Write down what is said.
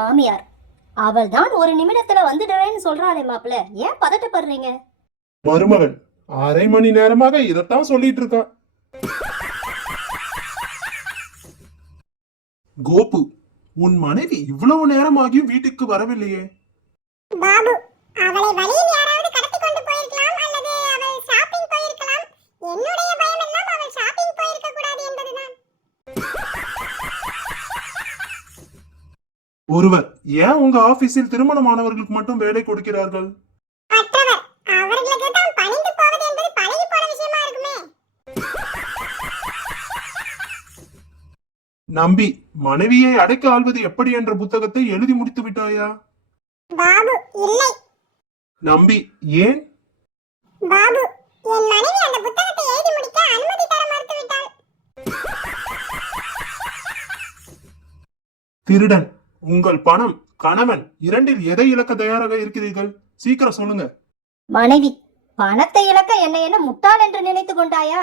மாமியார் அவள் தான் ஒரு நிமிடத்துல வந்துடுறேன்னு சொல்றாளே மாப்பிள்ள, ஏன் பதட்டப்படுறீங்க? மருமகள் 1/2 மணி நேரமாக இதத்தான் சொல்லிட்டு இருக்கா. கோபு, உன் மனைவி இவ்வளவு நேரமாகியும் வீட்டுக்கு வரவில்லையே? பாபு, அவளை வழியில் யாராவது கடத்தி கொண்டு போயிருக்கலாம் அல்லது அவள் ஷாப்பிங் போயிருக்கலாம். என்னுடைய பயம் எல்லாம் அவள் ஷாப்பிங் போயிருக்க கூடாது என்பதுதான். ஒருவர் ஏன் உங்க ஆபீஸில் திருமணமானவர்களுக்கு மட்டும் வேலை கொடுக்கிறார்கள்? மற்றவர் அவர்களுக்கு தான் பணிந்து போவது என்பது பழகி போன விஷயமா இருக்குமே. நம்பி, மனைவியை அடைக்க ஆள்வது எப்படி என்ற புத்தகத்தை எழுதி முடித்து விட்டாயா? பாபு, இல்லை. நம்பி, ஏன்? பாபு, என் மனைவி அந்த புத்தகத்தை எழுதி முடிக்க அனுமதி தர மறுத்துவிட்டாள். திருடன், உங்கள் பணம், கணவன் இரண்டில் எதை இழக்க தயாராக இருக்கிறீர்கள்? சீக்கிரம் சொல்லுங்க. மனைவி, பணத்தை இழக்க என்னை என்ன முட்டாள் என்று நினைத்து கொண்டாயா?